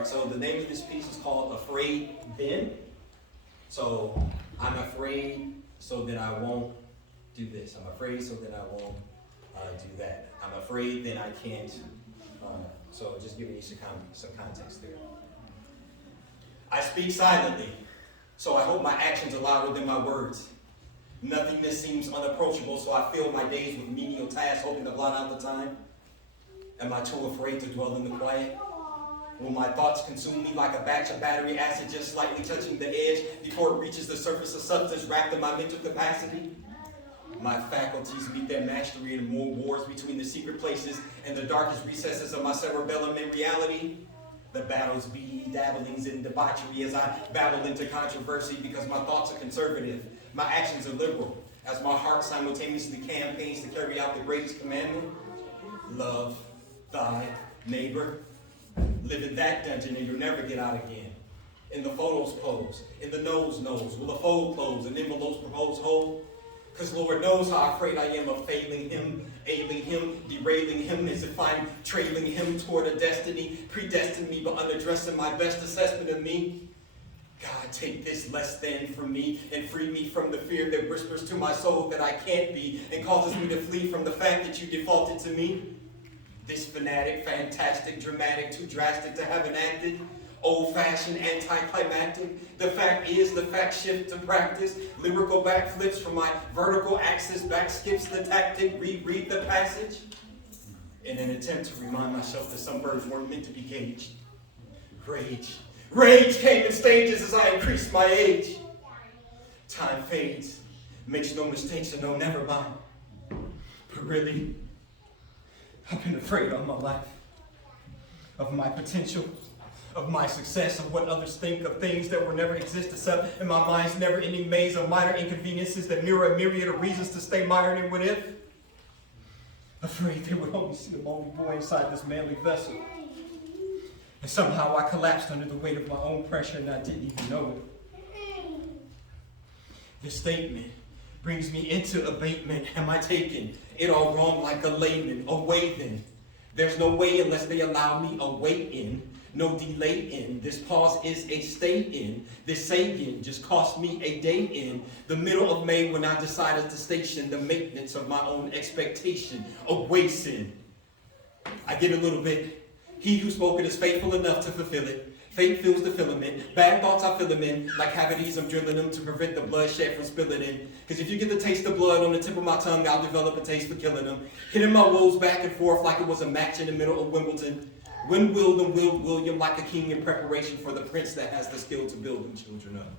right, so the name of this piece is called Afraid Then. So I'm afraid so that I won't do this. I'm afraid so that I won't do that. I'm afraid then I can't. So just giving you some context there. I speak silently, so I hope my actions are louder than my words. Nothingness seems unapproachable, so I fill my days with menial tasks, hoping to blot out the time. Am I too afraid to dwell in the quiet? Will my thoughts consume me like a batch of battery acid just slightly touching the edge before it reaches the surface of substance wrapped in my mental capacity? My faculties meet their mastery in more wars between the secret places and the darkest recesses of my cerebellum in reality. The battles be dabblings in debauchery as I babble into controversy because my thoughts are conservative, my actions are liberal, as my heart simultaneously campaigns to carry out the greatest commandment. Love thy neighbor. Live in that dungeon and you'll never get out again. In the photos pose, in the nose, will the fold close, and envelopes propose hold? Because Lord knows how afraid I am of failing him, ailing him, derailing him, as if I'm trailing him toward a destiny, predestined me, but unaddressing my best assessment of me. God, take this less than from me and free me from the fear that whispers to my soul that I can't be and causes me to flee from the fact that you defaulted to me. This fanatic, fantastic, dramatic, too drastic to have enacted, old-fashioned, anticlimactic. The fact is, the fact shift to practice. Lyrical backflips from my vertical axis, back skips the tactic, reread the passage. In an attempt to remind myself that some birds weren't meant to be caged. Rage came in stages as I increased my age. Time fades, makes no mistakes, and no, never mind. But really, I've been afraid all my life of my potential, of my success, of what others think, of things that will never exist except in my mind's never-ending maze of minor inconveniences that mirror a myriad of reasons to stay mired in what if. Afraid they would only see a lonely boy inside this manly vessel. And somehow I collapsed under the weight of my own pressure and I didn't even know it. This statement brings me into abatement. Am I taking it all wrong like a layman? Away then. There's no way unless they allow me a way in. No delay in. This pause is a stay in. This say-in just cost me a day in. The middle of May when I decided to station the maintenance of my own expectation. Away sin. I get a little bit. He who spoke it is faithful enough to fulfill it. Fate fills the filament. Bad thoughts I fill them in. Like cavities I'm drilling them to prevent the bloodshed from spilling in. Because if you get the taste of blood on the tip of my tongue, I'll develop a taste for killing them. Hitting my woes back and forth like it was a match in the middle of Wimbledon. When willed and willed William like a king in preparation for the prince that has the skill to build them children up.